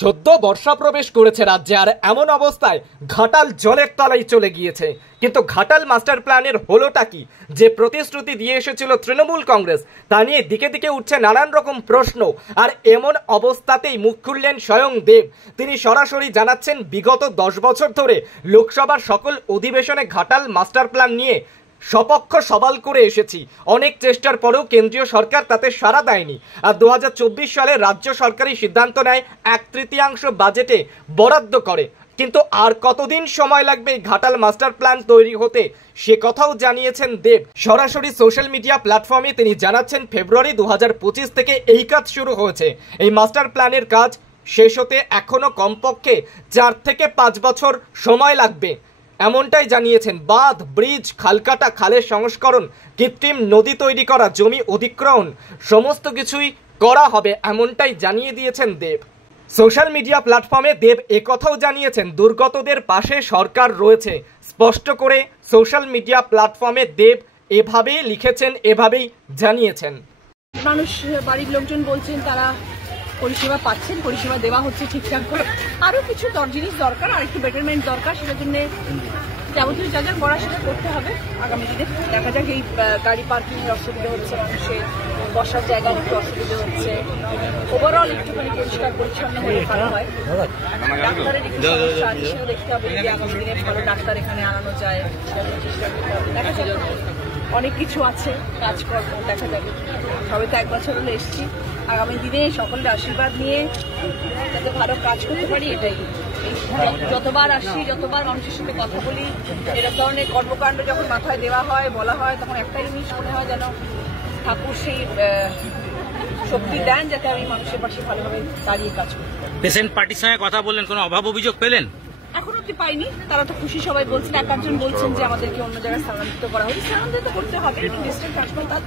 সদ্য বর্ষা প্রবেশ করেছে রাজ্যে, আর এমন অবস্থায় ঘাটাল জলের তলায় চলে গিয়েছে। কিন্তু ঘাটাল মাস্টার প্ল্যানের হলোটা কি? যে প্রতিশ্রুতি দিয়ে এসেছিল তৃণমূল কংগ্রেস, তা নিয়ে দিকে দিকে উঠছে নানান রকম প্রশ্ন। আর এমন অবস্থাতেই মুখ খুললেন স্বয়ং দেব। তিনি সরাসরি জানাচ্ছেন, বিগত 10 বছর ধরে লোকসভার সকল অধিবেশনে ঘাটাল মাস্টার প্ল্যান নিয়ে সপক্ষ সওয়াল করে এসেছি। অনেক চেষ্টার পরেও কেন্দ্রীয় সরকার তাতে সাড়া দেয়নি। আর 2024 সালে রাজ্য সরকারই সিদ্ধান্ত নেয় 1/3 বাজেটে বরাদ্দ করে। কিন্তু আর কতদিন সময় লাগবে ঘাটাল মাস্টার প্ল্যান তৈরি হতে, সে কথাও জানিয়েছেন দেব। সরাসরি সোশ্যাল মিডিয়া প্ল্যাটফর্মে তিনি জানাচ্ছেন, ফেব্রুয়ারি 2025 থেকে এই কাজ শুরু হয়েছে। এই মাস্টার প্ল্যানের কাজ শেষ হতে এখনো কমপক্ষে 4 থেকে 5 বছর সময় লাগবে, এমনটাই জানিয়েছেন। বাঁধ, ব্রিজ, খালকাটা, খালের সংস্করণ, কৃত্রিম নদী তৈরি করা, জমি অধিগ্রহণ, সমস্ত কিছুই করা হবে, এমনটাই জানিয়ে দিয়েছেন দেব। সোশ্যাল মিডিয়া প্ল্যাটফর্মে দেব একথাও জানিয়েছেন, দুর্গতদের পাশে সরকার রয়েছে। স্পষ্ট করে সোশ্যাল মিডিয়া প্ল্যাটফর্মে দেব এভাবেই লিখেছেন, এভাবেই জানিয়েছেন। মানুষ, বাড়ির লোকজন বলছেন তারা পরিষেবা পাচ্ছেন, পরিষেবা দেওয়া হচ্ছে ঠিকঠাক করে। আরো কিছু জিনিস দরকার, আর একটু বেটারমেন্ট দরকার, সেটার জন্য যাবতীয় যা যা করা সেটা করতে হবে আগামী দিনে। দেখা যাক। এই গাড়ি পার্কিং এর অসুবিধা হচ্ছে, মানুষের বসার জায়গার একটু অসুবিধা হচ্ছে। ওভারঅল একটুখানি পরিষ্কার পরিচ্ছন্ন হলে ভালো হয়। ডাক্তারের একটু সমস্যা আছে, সেটাও দেখতে হবে যদি আগামী দিনে ভালো ডাক্তার এখানে আনানো যায়। চেষ্টা করতে হবে। দেখা যাক, অনেক কিছু আছে কাজকর্ম, দেখা যাবে। সবে তো 1 বছর হলে এসছি। আগামী দিনে সকলের আশীর্বাদ নিয়ে যাতে ভালো কাজ করতে পারি, এটাই। যতবার আসি, যতবার মানুষের সাথে কথা বলি, এরকম ধরনের কর্মকাণ্ড যখন মাথায় দেওয়া হয়, বলা হয়, তখন একটাই জিনিস মনে হয় যেন ঠাকুর সেই শক্তি দেন যাতে আমি মানুষের পাশে ভালোভাবে দাঁড়িয়ে কাজ করি। পেশেন্ট পার্টির সঙ্গে কথা বললেন, কোনো অভাব অভিযোগ পেলেন? এখন অব্দি পাইনি। তারা তো খুশি, সবাই বলছেন। একজন বলছেন যে আমাদেরকে অন্য জায়গায় স্থানান্তরিত করা হবে। স্থানান্তরিত করতে হবে, ডিস্ট্রিক্ট হাসপাতাল।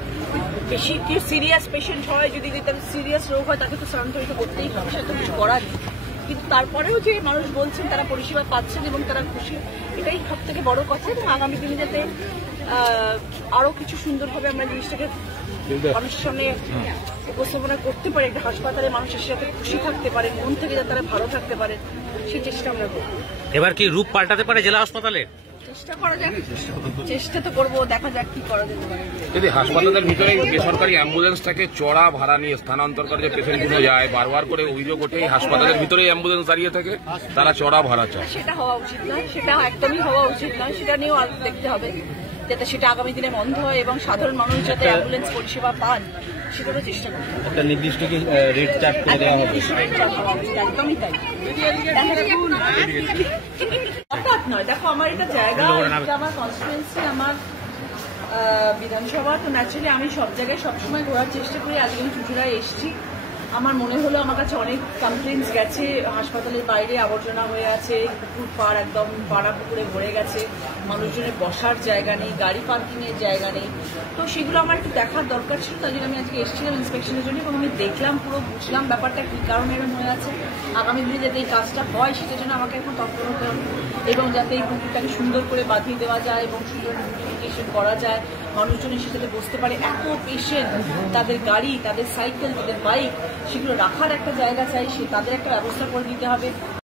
বেশি কি সিরিয়াস পেশেন্ট হয়, যদি সিরিয়াস রোগ হয়, তাকে তো স্থানান্তরিত করতেই হবে, সেটা তো কিছু করার নেই। কিন্তু তারপরেও যে মানুষ বলছেন তারা পরিষেবা পাচ্ছেন এবং তারা খুশি, এটাই সব থেকে বড় কথা। এবং আগামী দিনে যাতে আরো কিছু সুন্দরভাবে আমরা জিনিসটাকে মানুষের সামনে উপস্থাপনা করতে পারি, একটা হাসপাতালে মানুষের সাথে খুশি থাকতে পারে, মন থেকে যাতে তারা ভালো থাকতে পারে, সেই চেষ্টা আমরা করব। এবার কি রূপ পাল্টাতে পারে জেলা হাসপাতালে? চেষ্টা করা যাক, চেষ্টা তো করবো, দেখা যাক কি করা যেতে পারে। যদি হাসপাতালের ভিতরে বেসরকারি অ্যাম্বুলেন্সটাকে চড়া ভাড়া নিয়ে স্থানান্তর করে যে পেশেন্টগুলো যায়, বারবার করে অভিযোগ ওঠে হাসপাতালের ভিতরে অ্যাম্বুলেন্স দাঁড়িয়ে থাকে, তারা চড়া ভাড়া চায়। সেটা হওয়া উচিত নয়, সেটা একদমই হওয়া উচিত নয়। সেটা নিয়েও দেখতে হবে যাতে সেটা আগামী দিনে বন্ধ হয় এবং সাধারণ মানুষ যাতে অ্যাম্বুলেন্স পরিষেবা পান, সেটারও চেষ্টা করতে হবে। একটা নির্দিষ্ট কি রেট চার্ট করে দেওয়া হবে? একদমই তাই। হঠাৎ নয়, দেখো আমার এটা জায়গা, এটা আমার কনস্টিটুয়েন্সি, আমার বিধানসভা, তো ন্যাচুরালি আমি সব জায়গায় সবসময় ঘোরার চেষ্টা করি। আজকে আমি চুচুড়ায় এসেছি। আমার মনে হলো, আমার কাছে অনেক কমপ্লেন্টস গেছে, হাসপাতালের বাইরে আবর্জনা হয়ে আছে, পুকুর পাড় একদম পাড়া পুকুরে ভরে গেছে, মানুষজনের বসার জায়গা নেই, গাড়ি পার্কিং এর জায়গা নেই। তো সেগুলো আমার একটু দেখার দরকার ছিল, তাই জন্য আমি আজকে এসেছিলাম ইন্সপেকশনের জন্য। এবং আমি দেখলাম, পুরো বুঝলাম ব্যাপারটা কি কারণে এরকম হয়ে আছে। আগামী দিনে যাতে এই কাজটা হয়, সেটার জন্য আমাকে এখন তৎপর হতে হবে, এবং যাতে এই পুকুরটাকে সুন্দর করে বাঁধিয়ে দেওয়া যায় এবং সুন্দর বিউটিফিকেশন করা যায়, মানুষজনের সেটাতে বসতে পারে। এত পেশেন্ট, তাদের গাড়ি, তাদের সাইকেল, তাদের বাইক, সেগুলো রাখার একটা জায়গা চাই, তাদের একটা ব্যবস্থা করে দিতে হবে।